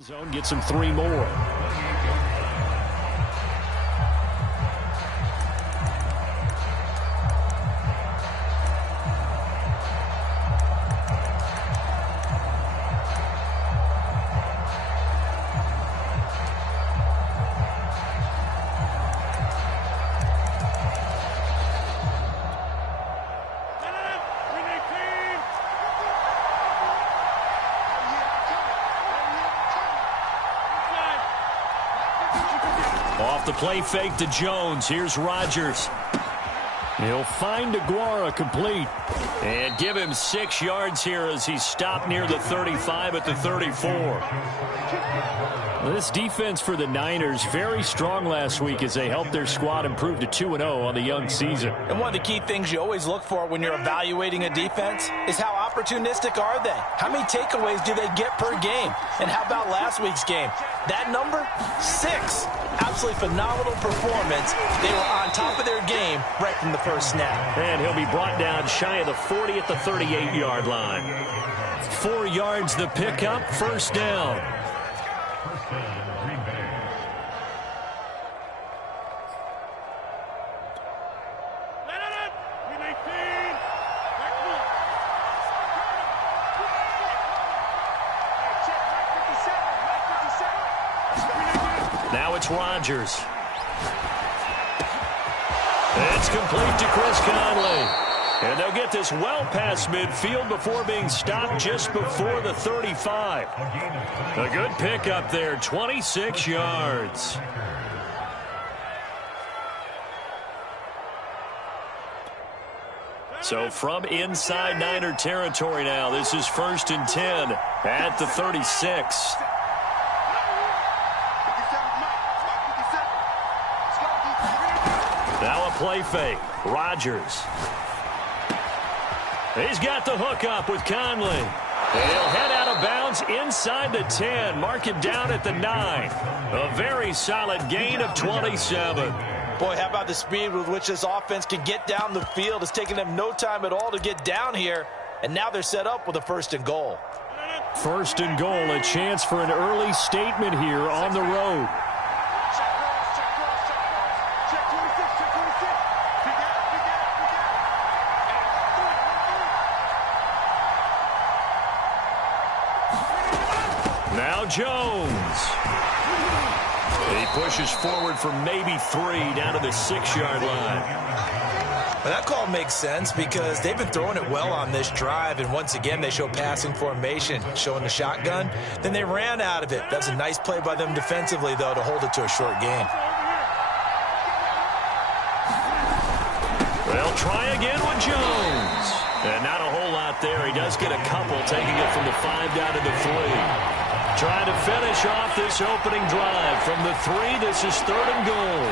Zone gets him 3 more. Off the play fake to Jones. Here's Rodgers. He'll find Aguara complete. And give him 6 yards here as he's stopped near the 35 at the 34. This defense for the Niners, very strong last week as they helped their squad improve to 2-0 on the young season. And one of the key things you always look for when you're evaluating a defense is how opportunistic are they? How many takeaways do they get per game? And how about last week's game? That number? 6. Absolutely phenomenal performance. They were on top of their game right from the first snap. And he'll be brought down shy of the 40 at the 38-yard line. 4 yards the pickup, first down. Now it's Rodgers. It's complete to Chris Conley. And they'll get this well past midfield before being stopped just before the 35. A good pickup there, 26 yards. So from inside Niner territory now, this is 1st and 10 at the 36. Now a play fake. Rodgers. He's got the hook up with Conley. And he'll head out of bounds inside the 10. Mark him down at the 9. A very solid gain of 27. Boy, how about the speed with which this offense can get down the field? It's taken them no time at all to get down here. And now they're set up with a 1st and goal. 1st and goal, a chance for an early statement here on the road. Now Jones. He pushes forward for maybe 3 down to the 6-yard line. Well, that call makes sense because they've been throwing it well on this drive, and once again they show passing formation, showing the shotgun. Then they ran out of it. That's a nice play by them defensively, though, to hold it to a short gain. They'll try again with Jones. And not a whole lot there. He does get a couple, taking it from the 5 down to the 3. Trying to finish off this opening drive. From the 3, this is 3rd and goal.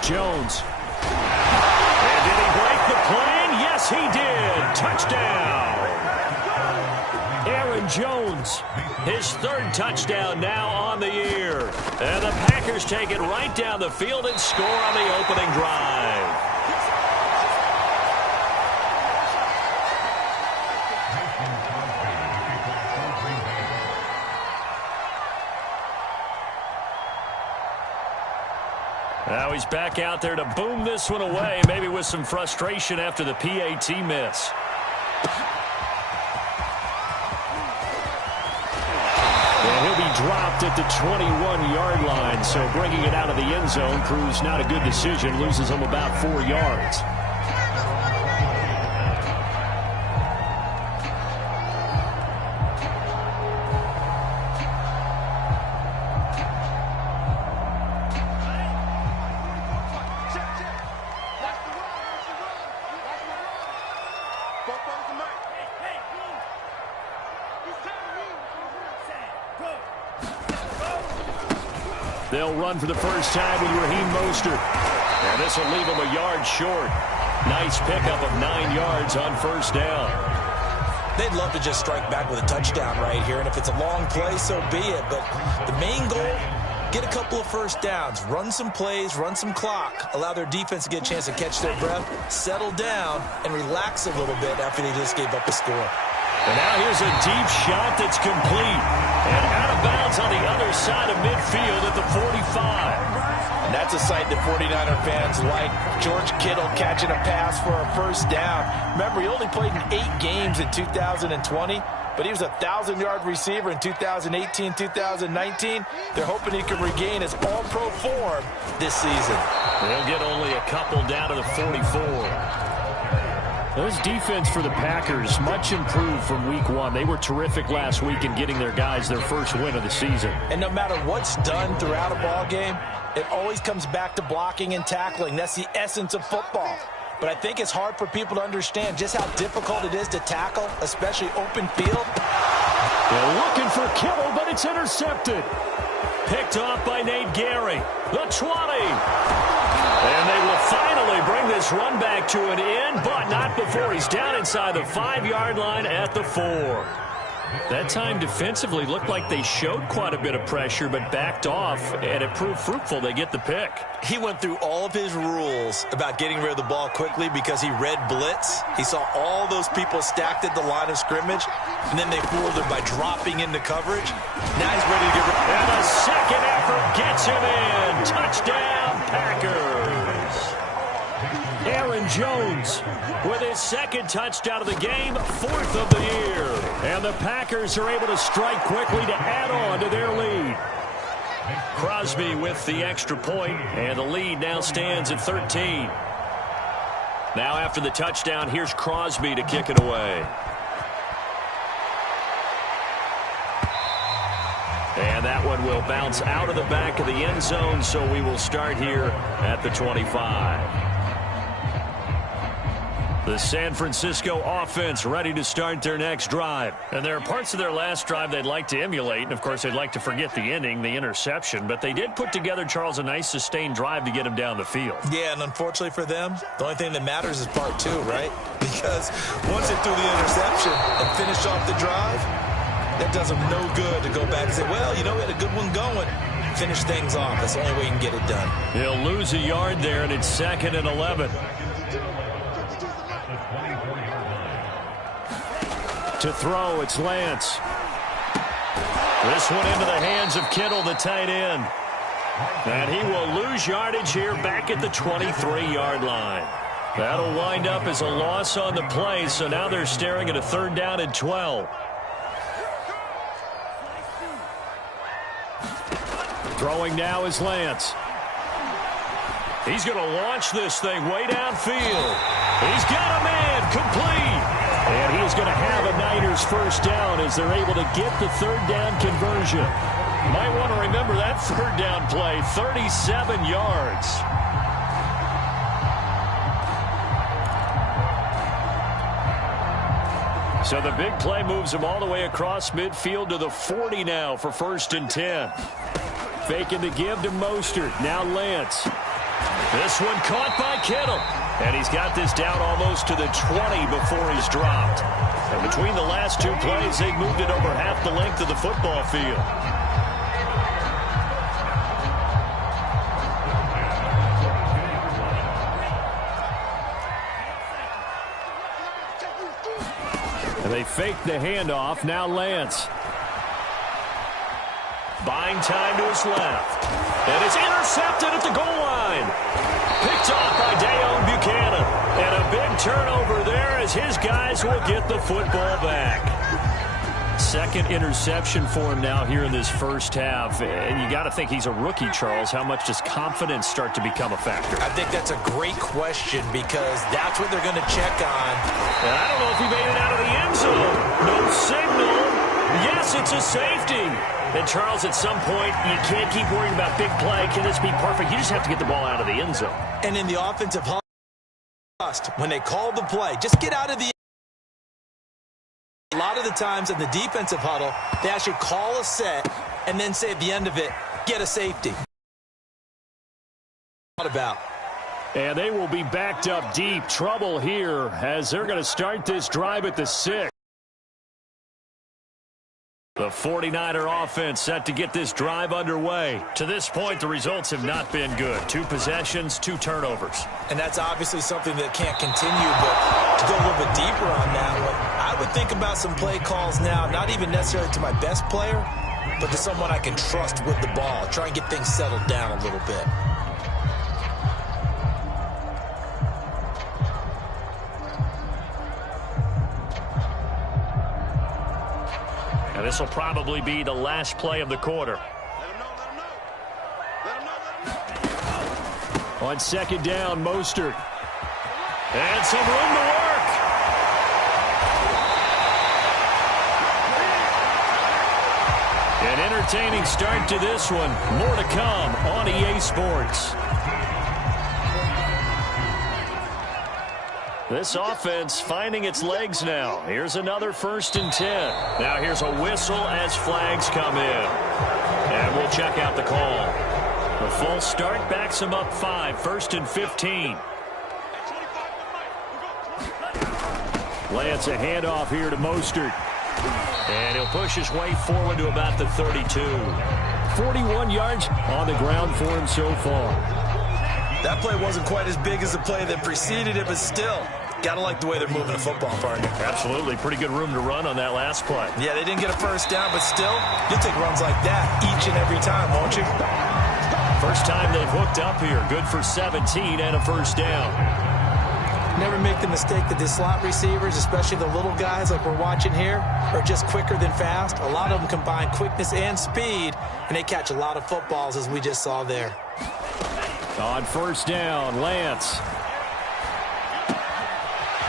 Jones. And did he break the plane? Yes, he did. Touchdown. Aaron Jones, his 3rd touchdown now on the year. And the Packers take it right down the field and score on the opening drive. Now he's back out there to boom this one away, maybe with some frustration after the PAT miss. And he'll be dropped at the 21-yard line, so bringing it out of the end zone proves not a good decision, loses him about 4 yards. They'll run for the first time with Raheem Mostert. And this will leave him a yard short. Nice pickup of 9 yards on 1st down. They'd love to just strike back with a touchdown right here. And if it's a long play, so be it. But the main goal, get a couple of first downs, run some plays, run some clock, allow their defense to get a chance to catch their breath, settle down, and relax a little bit after they just gave up a score. And now here's a deep shot that's complete. And out of bounds on the other side of midfield at the 45. And that's a sight that 49er fans like. George Kittle catching a pass for a first down. Remember, he only played in 8 games in 2020, but he was a 1,000-yard receiver in 2018, 2019. They're hoping he can regain his all-pro form this season. They'll get only a couple down to the 44. This defense for the Packers, much improved from week 1. They were terrific last week in getting their guys their first win of the season. And no matter what's done throughout a ball game, it always comes back to blocking and tackling. That's the essence of football. But I think it's hard for people to understand just how difficult it is to tackle, especially open field. They're looking for Kittle, but it's intercepted. Picked off by Nate Gary. The 20. And they will finally bring this run back to an end, but not before he's down inside the 5-yard line at the 4. That time defensively looked like they showed quite a bit of pressure, but backed off, and it proved fruitful. They get the pick. He went through all of his rules about getting rid of the ball quickly because he read blitz. He saw all those people stacked at the line of scrimmage, and then they fooled him by dropping into coverage. Now he's ready to get rid of it. And a second effort gets him in. Touchdown, Packers. Aaron Jones with his second touchdown of the game, 4th of the year. And the Packers are able to strike quickly to add on to their lead. Crosby with the extra point, and the lead now stands at 13. Now after the touchdown, here's Crosby to kick it away. And that one will bounce out of the back of the end zone, so we will start here at the 25. The San Francisco offense ready to start their next drive. And there are parts of their last drive they'd like to emulate. And, of course, they'd like to forget the ending, the interception. But they did put together, Charles, a nice sustained drive to get him down the field. Yeah, and unfortunately for them, the only thing that matters is part 2, right? Because once they threw the interception and finished off the drive, that does them no good to go back and say, well, you know, we had a good one going. Finish things off. That's the only way you can get it done. He'll lose a yard there, and it's 2nd and 11. To throw, it's Lance. This one into the hands of Kittle, the tight end. And he will lose yardage here back at the 23-yard line. That'll wind up as a loss on the play, so now they're staring at a 3rd down and 12. Throwing now is Lance. He's going to launch this thing way downfield. He's got a man complete. And he's going to have a Niners first down as they're able to get the 3rd down conversion. Might want to remember that 3rd down play, 37 yards. So the big play moves him all the way across midfield to the 40 now for 1st and 10. Faking the give to Mostert. Now Lance. This one caught by Kittle. And he's got this down almost to the 20 before he's dropped. And between the last 2 plays, they've moved it over half the length of the football field. And they fake the handoff. Now Lance. Buying time to his left. And it's intercepted at the goal line. Picked off by Dayon Buchanan. And a big turnover there as his guys will get the football back. 2nd interception for him now here in this first half. And you got to think he's a rookie, Charles. How much does confidence start to become a factor? I think that's a great question because that's what they're going to check on. And I don't know if he made it out of the end zone. No signal. Yes, it's a safety. And, Charles, at some point, you can't keep worrying about big play. Can this be perfect? You just have to get the ball out of the end zone. And in the offensive huddle, when they call the play, just get out of the end. A lot of the times in the defensive huddle, they actually call a set and then say at the end of it, get a safety. What about? And they will be backed up deep. Trouble here as they're going to start this drive at the 6. The 49er offense set to get this drive underway. To this point, the results have not been good. 2 possessions, 2 turnovers. And that's obviously something that can't continue, but to go a little bit deeper on that one, I would think about some play calls now, not even necessarily to my best player, but to someone I can trust with the ball. Try and get things settled down a little bit. And this will probably be the last play of the quarter. On second down, Mostert. And some room to work. An entertaining start to this one. More to come on EA Sports. This offense finding its legs now. Here's another 1st and 10. Now here's a whistle as flags come in. And we'll check out the call. The full start backs him up 5, 1st and 15. Lance a handoff here to Mostert. And he'll push his way forward to about the 32. 41 yards on the ground for him so far. That play wasn't quite as big as the play that preceded it, but still, got to like the way they're moving the football, partner. Absolutely. Pretty good room to run on that last play. Yeah, they didn't get a 1st down, but still, you'll take runs like that each and every time, won't you? First time they've hooked up here. Good for 17 and a 1st down. Never make the mistake that the slot receivers, especially the little guys like we're watching here, are just quicker than fast. A lot of them combine quickness and speed, and they catch a lot of footballs, as we just saw there. On 1st down, Lance.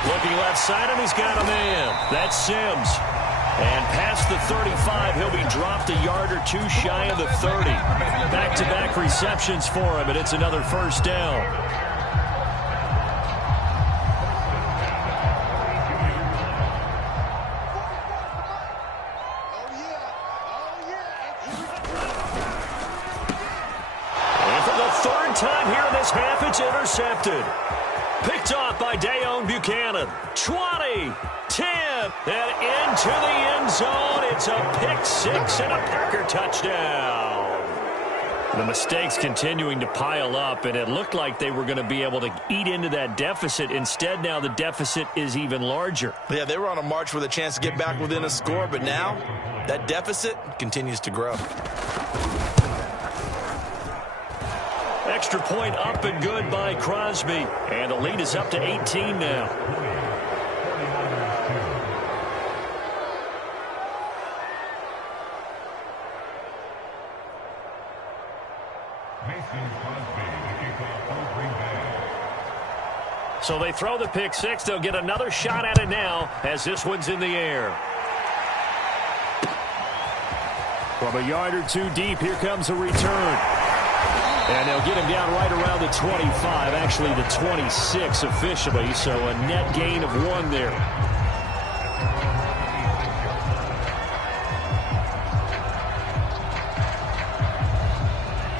Looking left side, and he's got a man. That's Sims. And past the 35, he'll be dropped a yard or 2 shy of the 30. Back-to-back receptions for him, and it's another 1st down. Time here in this half, it's intercepted. Picked off by Dayon Buchanan. 20, 10, and into the end zone. It's a pick-6 and a Packer touchdown. The mistakes continuing to pile up, and it looked like they were going to be able to eat into that deficit. Instead, now the deficit is even larger. Yeah, they were on a march with a chance to get back within a score, but now that deficit continues to grow. Extra point up and good by Crosby. And the lead is up to 18 now. So they throw the pick-6. They'll get another shot at it now as this one's in the air. From a yard or 2 deep, here comes a return. And they'll get him down right around the 25, actually the 26 officially, so a net gain of 1 there.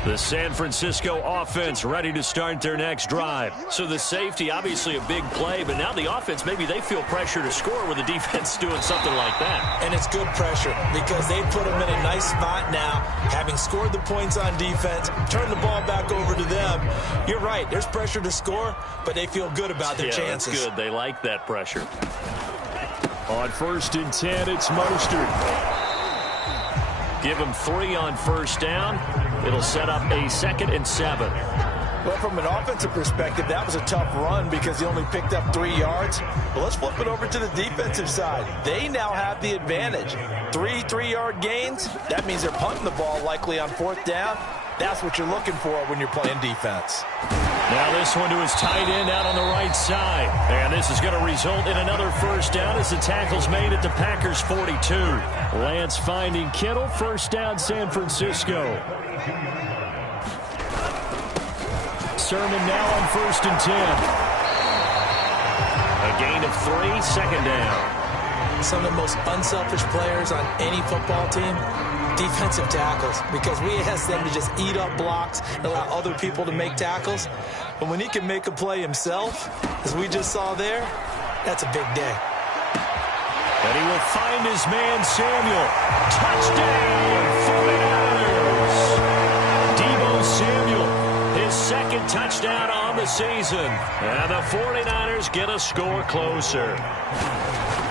The San Francisco offense ready to start their next drive. So the safety, obviously a big play, but now the offense, maybe they feel pressure to score with the defense doing something like that. And it's good pressure because they put them in a nice spot now, having scored the points on defense, turn the ball back over to them. You're right, there's pressure to score, but they feel good about their chances. That's good. They like that pressure. On 1st and 10, it's Mostert. Give him 3 on 1st down. It'll set up a 2nd and 7. Well, from an offensive perspective, that was a tough run because he only picked up 3 yards. But let's flip it over to the defensive side. They now have the advantage. 3 3-yard gains. That means they're punting the ball likely on 4th down. That's what you're looking for when you're playing defense. Now this one to his tight end out on the right side. And this is going to result in another 1st down as the tackle's made at the Packers' 42. Lance finding Kittle. 1st down, San Francisco. Sermon now on 1st and 10. A gain of 3, 2nd down. Some of the most unselfish players on any football team, defensive tackles, because we ask them to just eat up blocks and allow other people to make tackles. But when he can make a play himself, as we just saw there, that's a big day. And he will find his man, Samuel. Touchdown, 49ers. Deebo Samuel, his second touchdown on the season. And the 49ers get a score closer.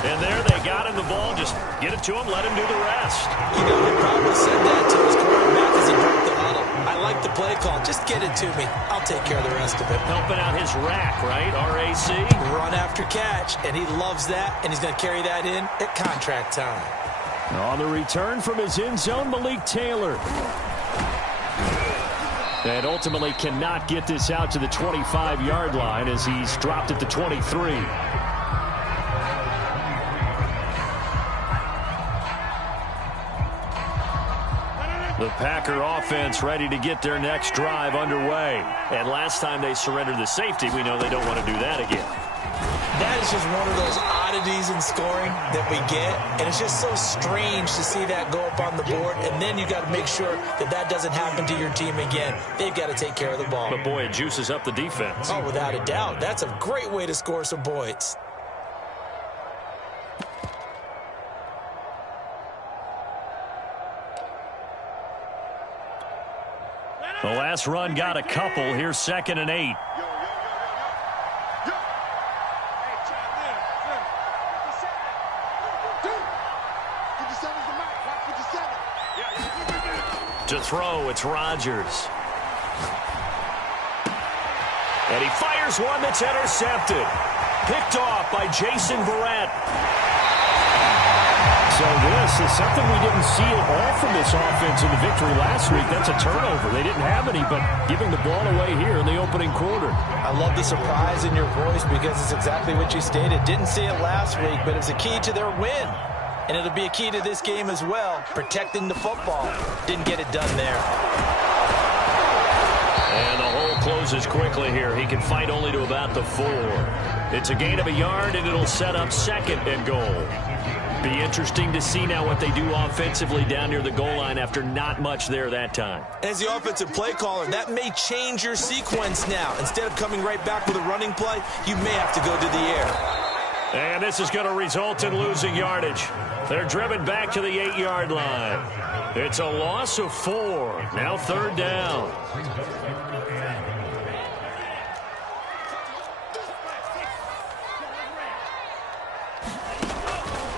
And there they got him the ball. Just get it to him, let him do the rest. You know, he probably said that to his quarterback as he broke the huddle. I like the play call. Just get it to me. I'll take care of the rest of it. Helping out his rack, right? RAC. Run after catch, and he loves that, and he's going to carry that in at contract time. On the return from his end zone, Malik Taylor. And ultimately cannot get this out to the 25-yard line as he's dropped at the 23. The Packer offense ready to get their next drive underway. And last time they surrendered the safety, we know they don't want to do that again. That is just one of those oddities in scoring that we get. And it's just so strange to see that go up on the board. And then you got to make sure that that doesn't happen to your team again. They've got to take care of the ball. But, boy, it juices up the defense. Oh, without a doubt. That's a great way to score some points. The last run got a couple. Here's 2nd and 8. To throw, it's Rodgers. And he fires one that's intercepted. Picked off by Jason Verrett. So this is something we didn't see at all from this offense in the victory last week. That's a turnover. They didn't have any, but giving the ball away here in the opening quarter. I love the surprise in your voice because it's exactly what you stated. Didn't see it last week, but it's a key to their win. And it'll be a key to this game as well, protecting the football. Didn't get it done there. And the hole closes quickly here. He can fight only to about the 4. It's a gain of a yard, and it'll set up 2nd and goal. Be interesting to see now what they do offensively down near the goal line after not much there that time. As the offensive play caller, that may change your sequence now. Instead of coming right back with a running play, you may have to go to the air. And this is going to result in losing yardage. They're driven back to the 8-yard line. It's a loss of 4. Now 3rd down.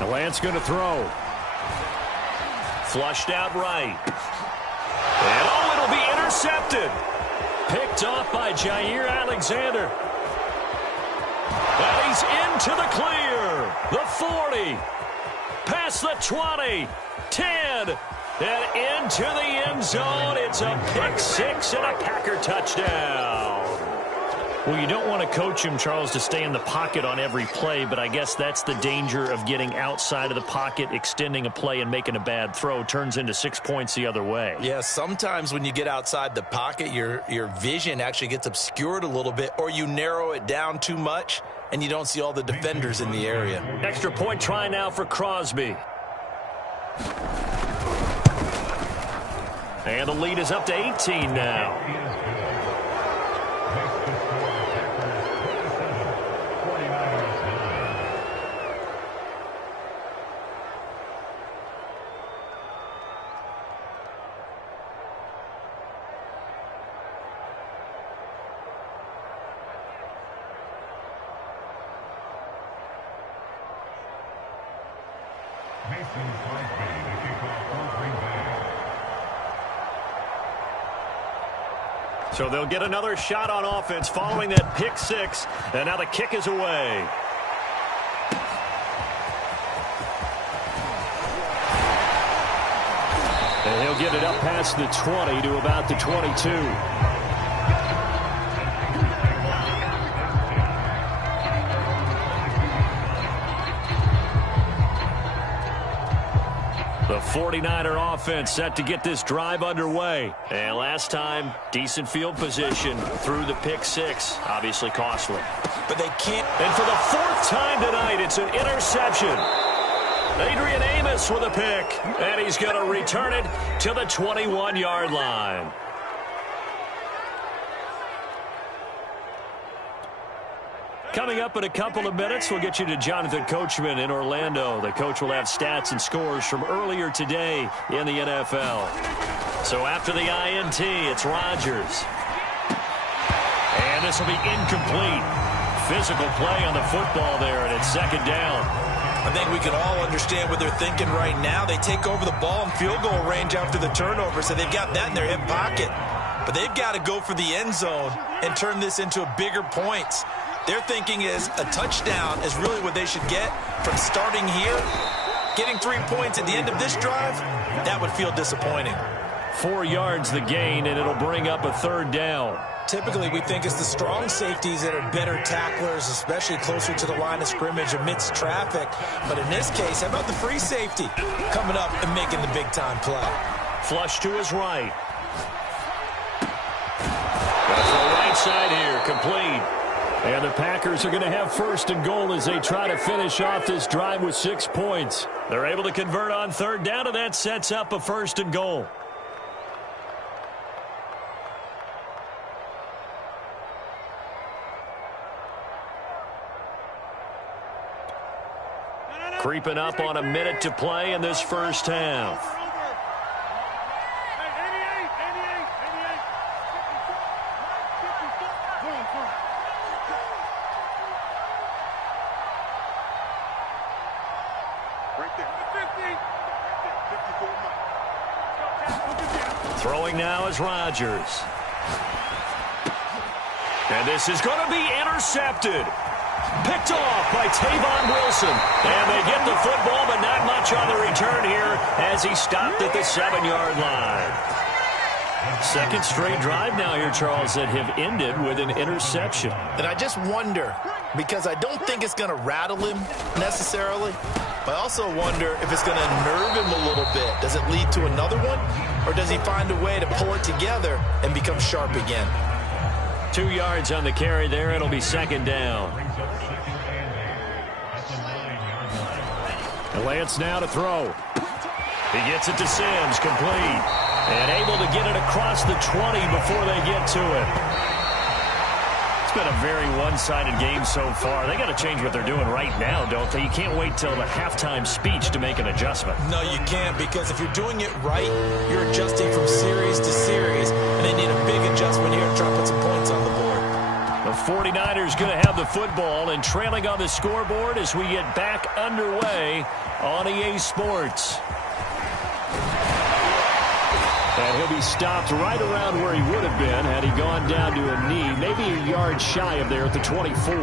Lance going to throw. Flushed out right. And oh, it'll be intercepted. Picked off by Jair Alexander. And he's into the clear. The 40. Past the 20. 10. And into the end zone. It's a pick 6 and a Packer touchdown. Well, you don't want to coach him, Charles, to stay in the pocket on every play, but I guess that's the danger of getting outside of the pocket, extending a play, and making a bad throw. Turns into 6 points the other way. Yeah, sometimes when you get outside the pocket, your vision actually gets obscured a little bit, or you narrow it down too much, and you don't see all the defenders in the area. Extra point try now for Crosby. And the lead is up to 18 now. So they'll get another shot on offense following that pick 6. And now the kick is away. And he'll get it up past the 20 to about the 22. The 49er offense set to get this drive underway. And last time, decent field position through the pick 6. Obviously costly. But they can't. And for the 4th time tonight, it's an interception. Adrian Amos with a pick. And he's going to return it to the 21-yard line. Coming up in a couple of minutes, we'll get you to Jonathan Coachman in Orlando. The coach will have stats and scores from earlier today in the NFL. So after the INT, it's Rodgers. And this will be incomplete. Physical play on the football there, and it's second down. I think we can all understand what they're thinking right now. They take over the ball in field goal range after the turnover, so they've got that in their hip pocket. But they've got to go for the end zone and turn this into a bigger points. Their thinking is a touchdown is really what they should get from starting here. Getting 3 points at the end of this drive, that would feel disappointing. 4 yards the gain, and it'll bring up a third down. Typically, we think it's the strong safeties that are better tacklers, especially closer to the line of scrimmage amidst traffic. But in this case, how about the free safety coming up and making the big-time play? Flush to his right. That's the right side here, complete. And the Packers are going to have first and goal as they try to finish off this drive with 6 points. They're able to convert on third down, and that sets up a first and goal. Creeping up on a minute to play in this first half. Throwing now is Rodgers. And this is going to be intercepted. Picked off by Tavon Wilson. And they get the football, but not much on the return here as he stopped at the 7-yard line. Second straight drive now here, Charles, that have ended with an interception. And I just wonder, because I don't think it's going to rattle him necessarily, but I also wonder if it's going to nerve him a little bit. Does it lead to another one, or does he find a way to pull it together and become sharp again? 2 yards on the carry there. It'll be second down. Lance now to throw. He gets it to Sims, complete. And able to get it across the 20 before they get to it. It's been a very one-sided game so far. They got to change what they're doing right now, don't they? You can't wait till the halftime speech to make an adjustment. No, you can't, because if you're doing it right, you're adjusting from series to series, and they need a big adjustment here to try to put some points on the board. The 49ers going to have the football and trailing on the scoreboard as we get back underway on EA Sports. And he'll be stopped right around where he would have been had he gone down to a knee, maybe a yard shy of there at the 24.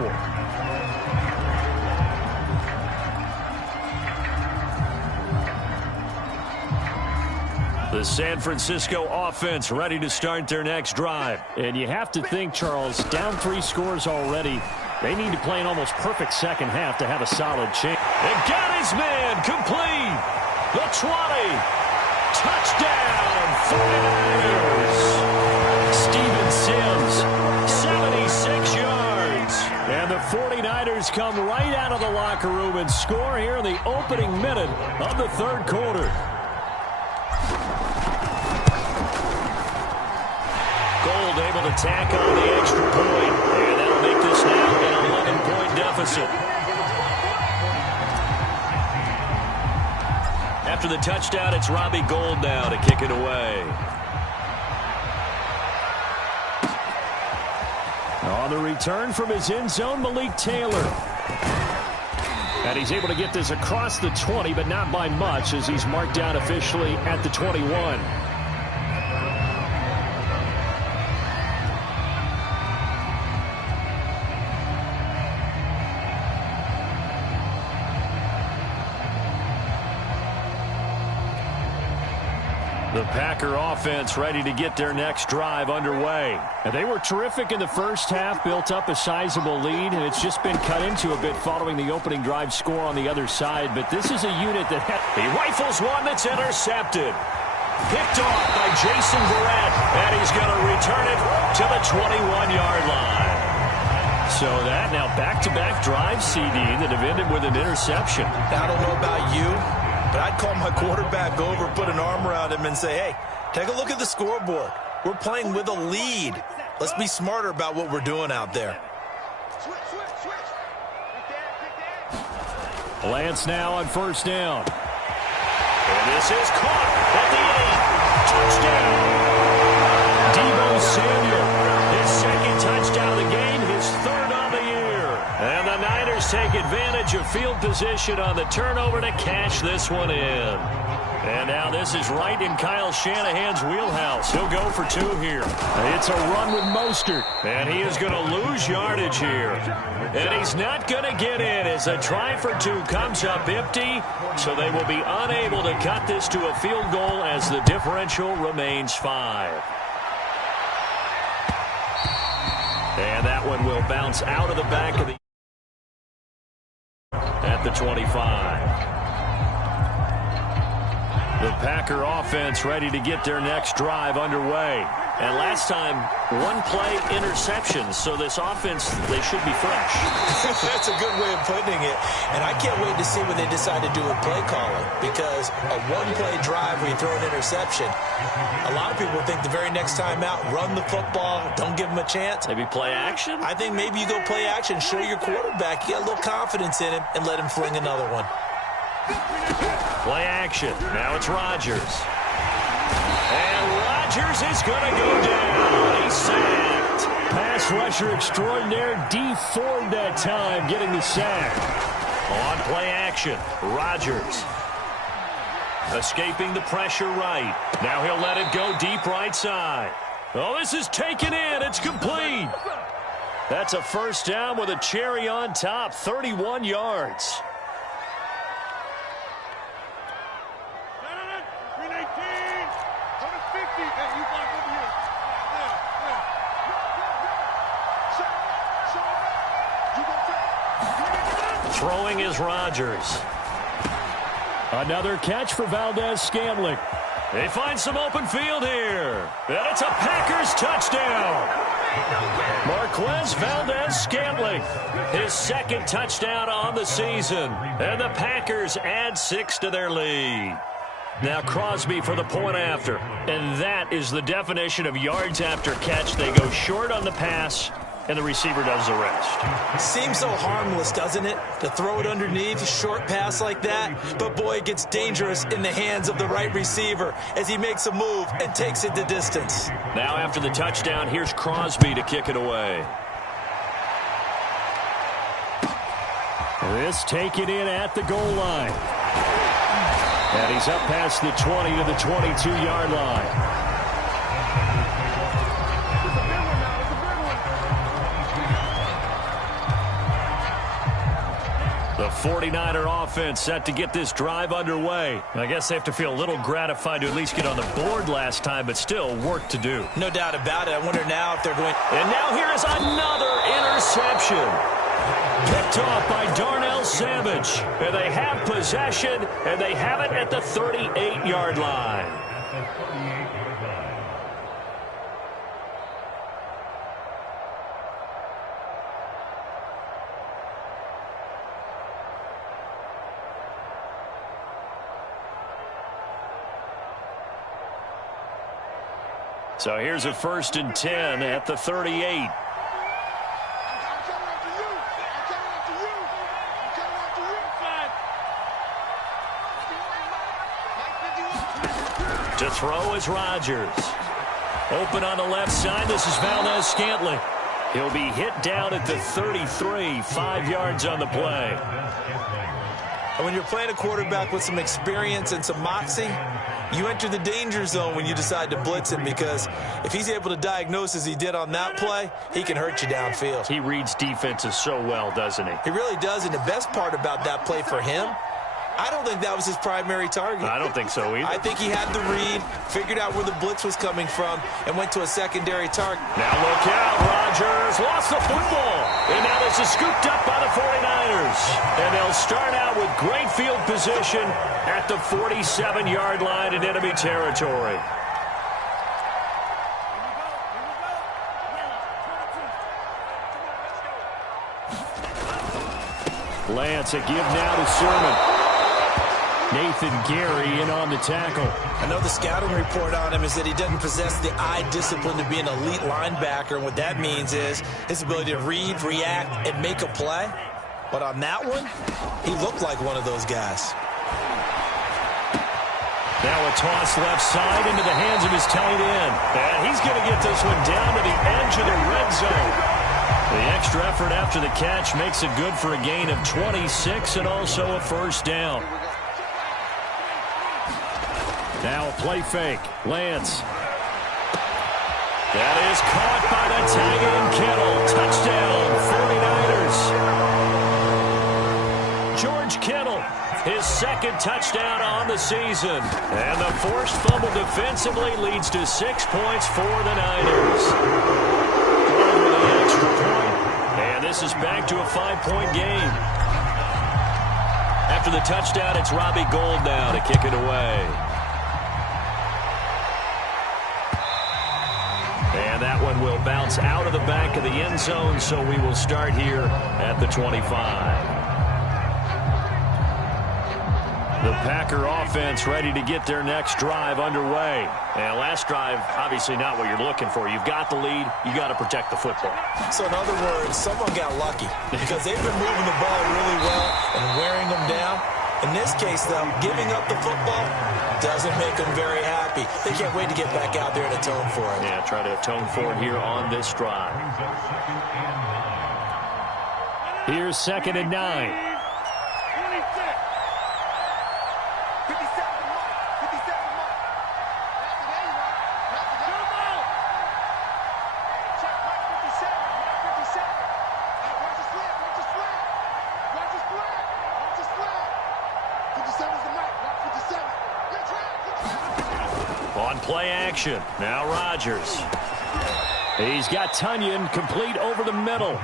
The San Francisco offense ready to start their next drive. And you have to think, Charles, down 3 scores already. They need to play an almost perfect second half to have a solid chance. They've got his man complete. The 20. Touchdown, 49ers. Steven Sims, 76 yards. And the 49ers come right out of the locker room and score here in the opening minute of the third quarter. Gold able to tack on the extra point. And that'll make this now an 11-point deficit. After the touchdown, it's Robbie Gould now to kick it away. On the return from his end zone, Malik Taylor. And he's able to get this across the 20, but not by much, as he's marked down officially at the 21. The Packer offense ready to get their next drive underway. And they were terrific in the first half, built up a sizable lead, and it's just been cut into a bit following the opening drive score on the other side. But this is a unit that he rifles one that's intercepted. Picked off by Jason Verrett, and he's going to return it to the 21-yard line. So that now back-to-back drive, CD, that have ended with an interception. I don't know about you, but I'd call my quarterback over, put an arm around him, and say, hey, take a look at the scoreboard. We're playing with a lead. Let's be smarter about what we're doing out there. Switch. Lance now on first down. And this is caught at the 8. Touchdown. Deebo Samuel. His second touchdown of the game, his third on the year. And the Niners take advantage of field position on the turnover to cash this one in. And now this is right in Kyle Shanahan's wheelhouse. He'll go for 2 here. It's a run with Mostert. And he is going to lose yardage here. And he's not going to get in as a try for 2 comes up empty. So they will be unable to cut this to a field goal as the differential remains 5. And that one will bounce out of the back of the at the 25. The Packer offense ready to get their next drive underway. And last time, 1-play interceptions. So this offense, they should be fresh. That's a good way of putting it. And I can't wait to see what they decide to do with play calling. Because a 1-play drive where you throw an interception, a lot of people think the very next time out, run the football, don't give them a chance. Maybe play action? I think maybe you go play action, show your quarterback you got a little confidence in him, and let him fling another one. Play action. Now it's Rodgers. And Rodgers is going to go down. He's sacked. Pass rusher extraordinaire, D Ford that time, getting the sack. On play action, Rodgers. Escaping the pressure right. Now he'll let it go deep right side. Oh, this is taken in. It's complete. That's a first down with a cherry on top, 31 yards. Throwing is Rodgers. Another catch for Valdez-Scantling. They find some open field here. And it's a Packers touchdown. Marquez Valdez-Scantling, his second touchdown on the season. And the Packers add 6 to their lead. Now Crosby for the point after. And that is the definition of yards after catch. They go short on the pass, and the receiver does the rest. Seems so harmless, doesn't it? To throw it underneath, a short pass like that. But, boy, it gets dangerous in the hands of the right receiver as he makes a move and takes it the distance. Now after the touchdown, here's Crosby to kick it away. This taken in at the goal line. And he's up past the 20 to the 22-yard line. The 49er offense set to get this drive underway. I guess they have to feel a little gratified to at least get on the board last time, but still work to do. No doubt about it. I wonder now if they're going... And now here is another interception. Picked off by Darnell Savage. And they have possession, and they have it at the 38-yard line. So here's a 1st and 10 at the 38. To throw is Rodgers. Open on the left side. This is Valdez-Scantling. He'll be hit down at the 33, 5 yards on the play. And when you're playing a quarterback with some experience and some moxie, you enter the danger zone when you decide to blitz him, because if he's able to diagnose as he did on that play, he can hurt you downfield. He reads defenses so well, doesn't he? He really does, and the best part about that play for him, I don't think that was his primary target. I don't think so either. I think he had the read, figured out where the blitz was coming from, and went to a secondary target. Now look out, Rodgers lost the football. And now this is scooped up by the 49ers. And they'll start out with great field position at the 47-yard line in enemy territory. Lance, a give now to Sermon. Nathan Gary in on the tackle. I know the scouting report on him is that he doesn't possess the eye discipline to be an elite linebacker. And what that means is his ability to read, react, and make a play. But on that one, he looked like one of those guys. Now a toss left side into the hands of his tight end. And he's going to get this one down to the edge of the red zone. The extra effort after the catch makes it good for a gain of 26 and also a first down. Now a play fake. Lance. That is caught by the tight end Kittle. Touchdown, 49ers. George Kittle, his second touchdown on the season. And the forced fumble defensively leads to 6 points for the Niners. Going with an extra point. And this is back to a 5-point game. After the touchdown, it's Robbie Gould now to kick it away. And that one will bounce out of the back of the end zone, so we will start here at the 25. The Packer offense ready to get their next drive underway. And last drive, obviously not what you're looking for. You've got the lead. You got to protect the football. So in other words, someone got lucky because they've been moving the ball really well and wearing them down. In this case, though, giving up the football doesn't make them very happy. They can't wait to get back out there and atone for it. Yeah, try to atone for it here on this drive. Here's 2nd and 9. On play action, now Rodgers. He's got Tunyon complete over the middle.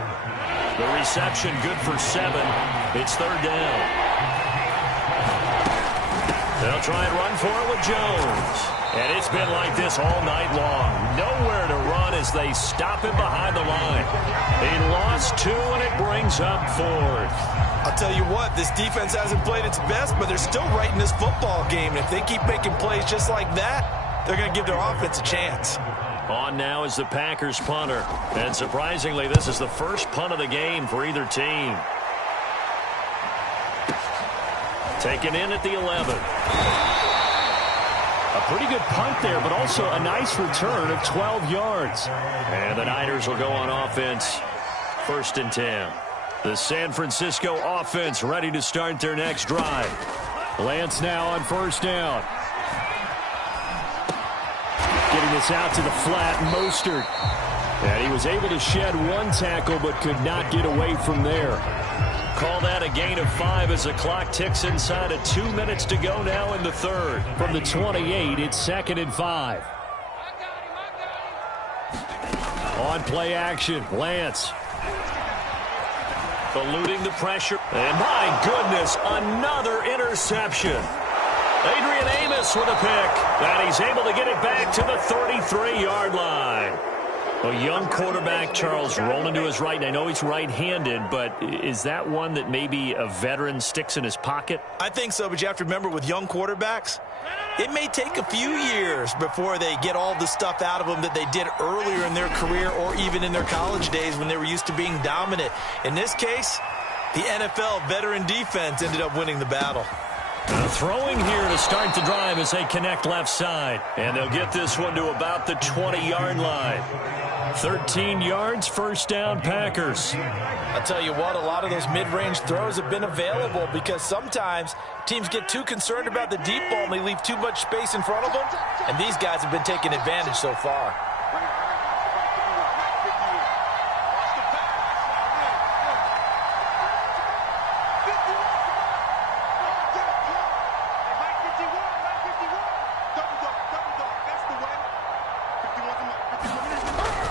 The reception good for 7. It's 3rd down. They'll try and run for it with Jones. And it's been like this all night long. Nowhere to run as they stop him behind the line. He lost 2, and it brings up 4th. I'll tell you what, this defense hasn't played its best, but they're still right in this football game. And if they keep making plays just like that, they're going to give their offense a chance. On now is the Packers punter. And surprisingly, this is the first punt of the game for either team. Taken in at the 11. A pretty good punt there, but also a nice return of 12 yards. And the Niners will go on offense. 1st and 10. The San Francisco offense ready to start their next drive. Lance now on 1st down. Getting this out to the flat, Mostert. And he was able to shed 1 tackle, but could not get away from there. Call that a gain of 5 as the clock ticks inside of 2 minutes to go now in the 3rd. From the 28, it's 2nd and 5. On play action, Lance. Eluding the pressure. And my goodness, another interception. Adrian Amos with a pick. And he's able to get it back to the 33-yard line. A young quarterback, Charles, rolling to his right. And I know he's right-handed, but is that one that maybe a veteran sticks in his pocket? I think so, but you have to remember with young quarterbacks, it may take a few years before they get all the stuff out of them that they did earlier in their career or even in their college days when they were used to being dominant. In this case, the NFL veteran defense ended up winning the battle. Throwing here to start the drive as they connect left side. And they'll get this one to about the 20-yard line. 13 yards, 1st down, Packers. I'll tell you what, a lot of those mid-range throws have been available because sometimes teams get too concerned about the deep ball and they leave too much space in front of them. And these guys have been taking advantage so far.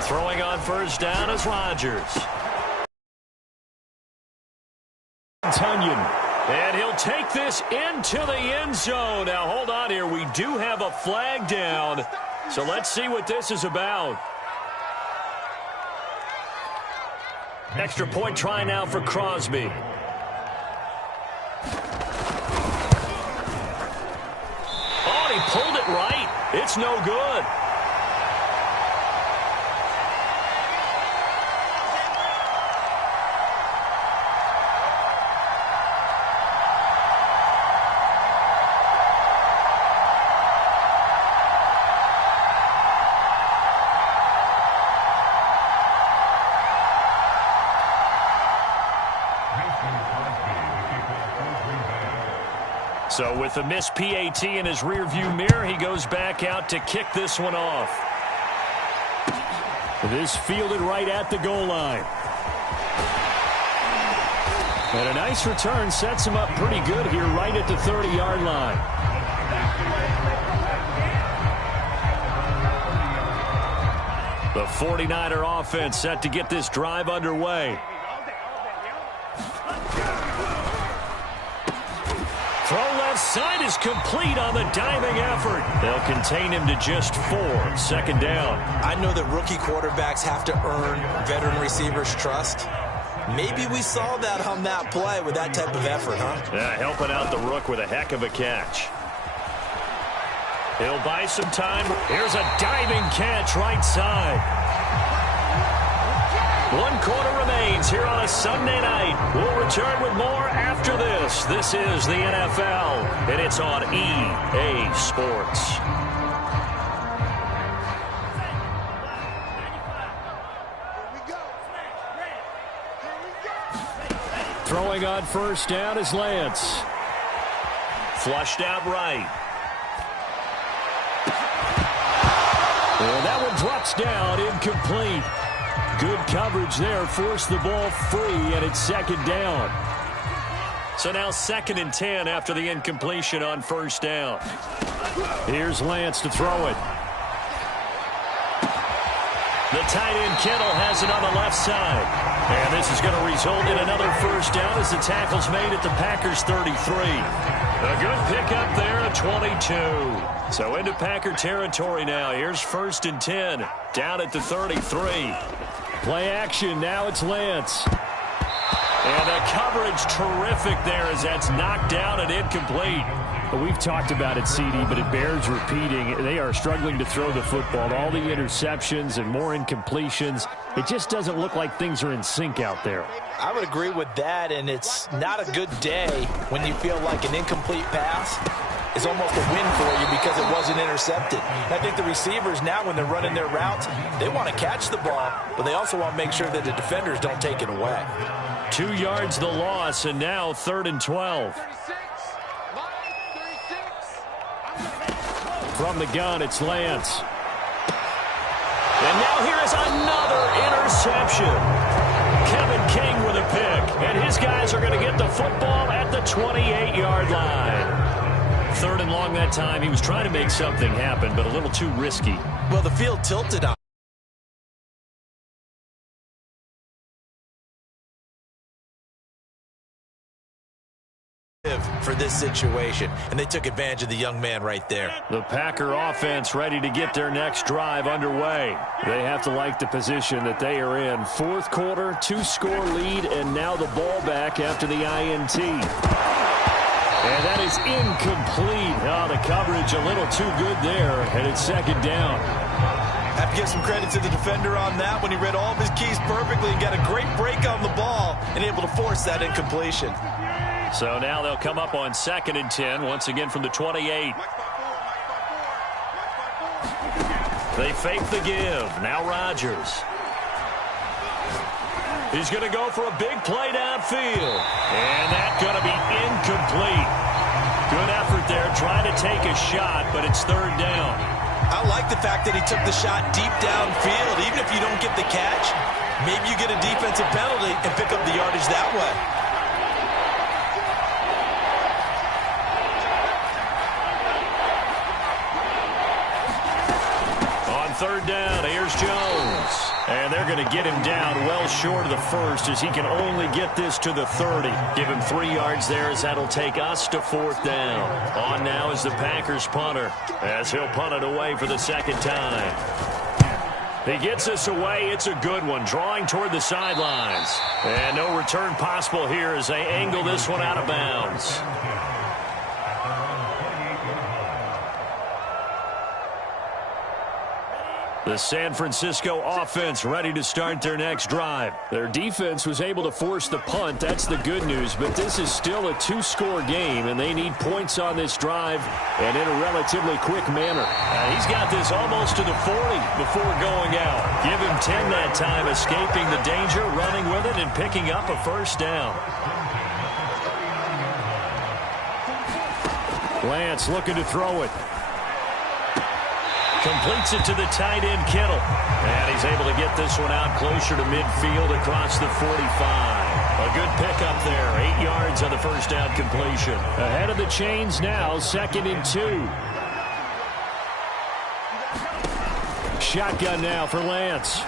Throwing on 1st down is Rodgers. Tunyon. And he'll take this into the end zone. Now, hold on here. We do have a flag down. So let's see what this is about. Extra point try now for Crosby. Oh, he pulled it right. It's no good. So with the missed PAT in his rearview mirror, he goes back out to kick this one off. This fielded right at the goal line. And a nice return sets him up pretty good here right at the 30-yard line. The 49er offense set to get this drive underway. Throw left side is complete on the diving effort. They'll contain him to just 4. Second down. I know that rookie quarterbacks have to earn veteran receivers' trust. Maybe we saw that on that play with that type of effort, huh? Yeah, helping out the rook with a heck of a catch. He'll buy some time. Here's a diving catch right side. 1 quarter remains here on a Sunday night. We'll return with more after this. This is the NFL, and it's on EA Sports. Throwing on first down is Lance. Flushed out right. And that one drops down, incomplete. Good coverage there, forced the ball free, and it's second down. So now 2nd and 10 after the incompletion on first down. Here's Lance to throw it. The tight end Kittle has it on the left side. And this is going to result in another first down as the tackle's made at the Packers' 33. A good pickup there at 22. So into Packer territory now. Here's 1st and 10 down at the 33. Play action. Now it's Lance. And the coverage terrific there as that's knocked down and incomplete. Well, we've talked about it, CD, but it bears repeating. They are struggling to throw the football. All the interceptions and more incompletions. It just doesn't look like things are in sync out there. I would agree with that, and it's not a good day when you feel like an incomplete pass is almost a win for you because it wasn't intercepted. I think the receivers now, when they're running their routes, they want to catch the ball, but they also want to make sure that the defenders don't take it away. 2 yards the loss, and now 3rd and 12. From the gun, it's Lance. And now here is another interception. Kevin King with a pick. And his guys are going to get the football at the 28-yard line. 3rd and long that time. He was trying to make something happen, but a little too risky. Well, the field tilted on for this situation, and they took advantage of the young man right there. The Packer offense ready to get their next drive underway. They have to like the position that they are in. 4th quarter, 2-score lead, and now the ball back after the INT. And that is incomplete. Oh, the coverage a little too good there, and it's 2nd down. Have to give some credit to the defender on that when he read all of his keys perfectly and got a great break on the ball and able to force that incompletion. So now they'll come up on 2nd and 10, once again from the 28. They fake the give. Now Rodgers. He's going to go for a big play downfield. And that's going to be incomplete. Good effort there, trying to take a shot, but it's 3rd down. I like the fact that he took the shot deep downfield. Even if you don't get the catch, maybe you get a defensive penalty and pick up the yardage that way. On 3rd down, here's Jones. And they're going to get him down well short of the 1st as he can only get this to the 30. Give him 3 yards there as that'll take us to 4th down. On now is the Packers punter as he'll punt it away for the 2nd time. He gets us away. It's a good one, drawing toward the sidelines. And no return possible here as they angle this one out of bounds. The San Francisco offense ready to start their next drive. Their defense was able to force the punt. That's the good news. But this is still a 2-score game, and they need points on this drive and in a relatively quick manner. He's got this almost to the 40 before going out. Give him 10 that time, escaping the danger, running with it, and picking up a 1st down. Lance looking to throw it. Completes it to the tight end, Kittle. And he's able to get this one out closer to midfield across the 45. A good pickup there. 8 yards on the first down completion. Ahead of the chains now, 2nd and 2. Shotgun now for Lance.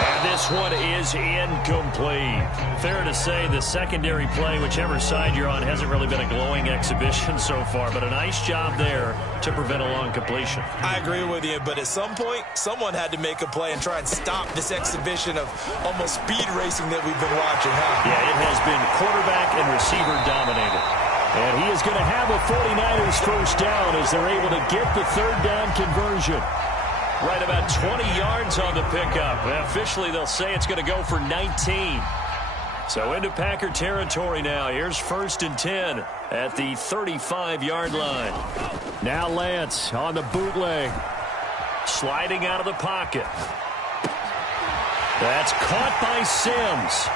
And this one is incomplete. Fair to say the secondary play, whichever side you're on, hasn't really been a glowing exhibition so far, but a nice job there to prevent a long completion. I agree with you, but at some point, someone had to make a play and try and stop this exhibition of almost speed racing that we've been watching, huh? Yeah, it has been quarterback and receiver dominated. And he is going to have a 49ers first down as they're able to get the 3rd down conversion. Right about 20 yards on the pickup. Officially, they'll say it's going to go for 19. So into Packer territory now. Here's 1st and 10 at the 35-yard line. Now Lance on the bootleg. Sliding out of the pocket. That's caught by Sims.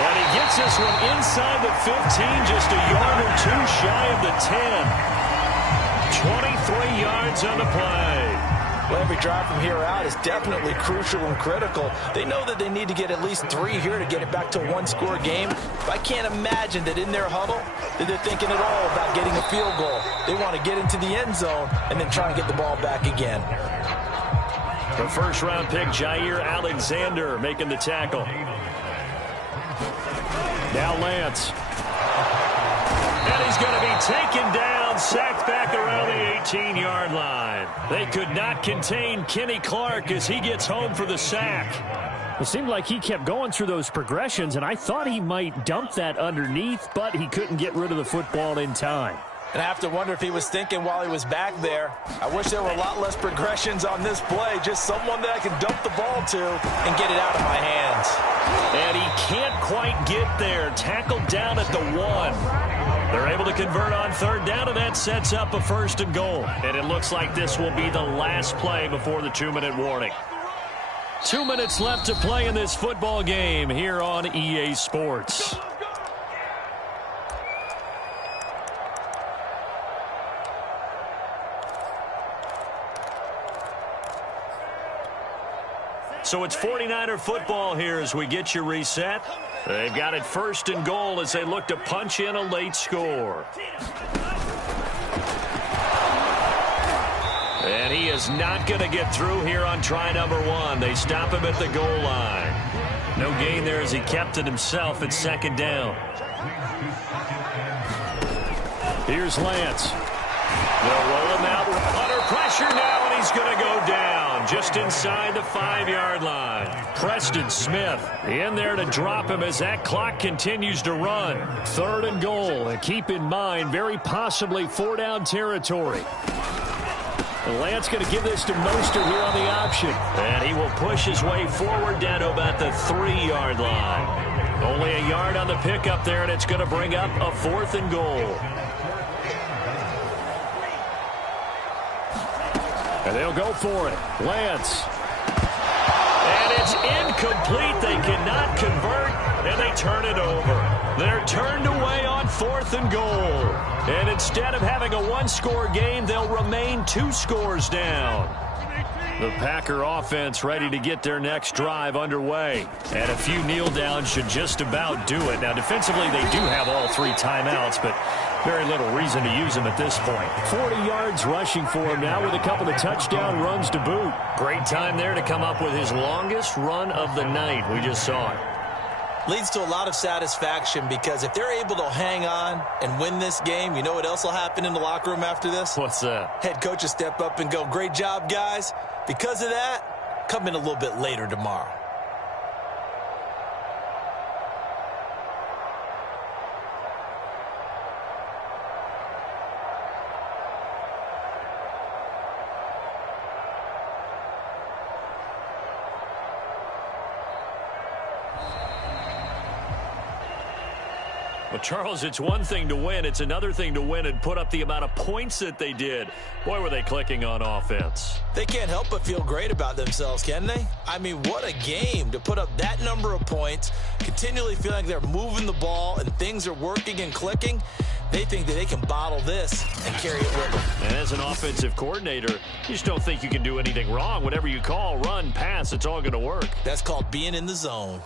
And he gets this one inside the 15, just a yard or 2 shy of the 10. 23 yards on the play. Well, every drive from here out is definitely crucial and critical. They know that they need to get at least 3 here to get it back to a 1-score game. But I can't imagine that in their huddle that they're thinking at all about getting a field goal. They want to get into the end zone and then try and get the ball back again. The first-round pick, Jair Alexander, making the tackle. Now Lance. And he's going to be taken down, sacked back around the 18-yard line. They could not contain Kenny Clark as he gets home for the sack. It seemed like he kept going through those progressions, and I thought he might dump that underneath, but he couldn't get rid of the football in time. And I have to wonder if he was thinking while he was back there, I wish there were a lot less progressions on this play, just someone that I can dump the ball to and get it out of my hands. And he can't quite get there. Tackled down at the 1. They're able to convert on 3rd down, and that sets up a 1st and goal. And it looks like this will be the last play before the 2-minute warning. 2 minutes left to play in this football game here on EA Sports. So it's 49er football here as we get you reset. They've got it 1st and goal as they look to punch in a late score. And he is not going to get through here on try number 1. They stop him at the goal line. No gain there as he kept it himself at 2nd down. Here's Lance. They'll roll him out under pressure now, and he's going to go down just inside the 5-yard line. Preston Smith in there to drop him as that clock continues to run. 3rd and goal, and keep in mind, very possibly 4-down territory. And Lance going to give this to Mostert here on the option. And he will push his way forward down to about the 3-yard line. Only a yard on the pickup there, and it's going to bring up a 4th and goal. And they'll go for it. Lance. And it's incomplete. They cannot convert, and they turn it over. They're turned away on 4th and goal. And instead of having a 1-score game, they'll remain 2 scores down. The Packer offense ready to get their next drive underway. And a few kneel downs should just about do it. Now, defensively, they do have all 3 timeouts, but very little reason to use them at this point. 40 yards rushing for him now with a couple of touchdown runs to boot. Great time there to come up with his longest run of the night. We just saw it. Leads to a lot of satisfaction because if they're able to hang on and win this game, you know what else will happen in the locker room after this? What's that? Head coach will step up and go, great job, guys. Because of that, come in a little bit later tomorrow. Well, Charles, it's one thing to win. It's another thing to win and put up the amount of points that they did. Boy, were they clicking on offense. They can't help but feel great about themselves, can they? I mean, what a game to put up that number of points, continually feeling like they're moving the ball and things are working and clicking. They think that they can bottle this and carry it with them. And as an offensive coordinator, you just don't think you can do anything wrong. Whatever you call, run, pass, it's all going to work. That's called being in the zone.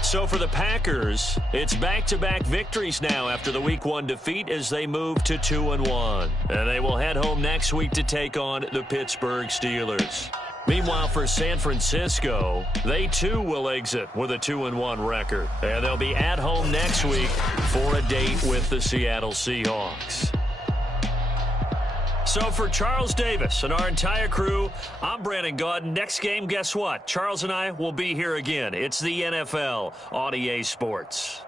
So for the Packers, it's back-to-back victories now after the Week 1 defeat as they move to 2-1. And they will head home next week to take on the Pittsburgh Steelers. Meanwhile, for San Francisco, they too will exit with a 2-1 record. And they'll be at home next week for a date with the Seattle Seahawks. So for Charles Davis and our entire crew, I'm Brandon Gaudin. Next game, guess what? Charles and I will be here again. It's the NFL on EA Sports.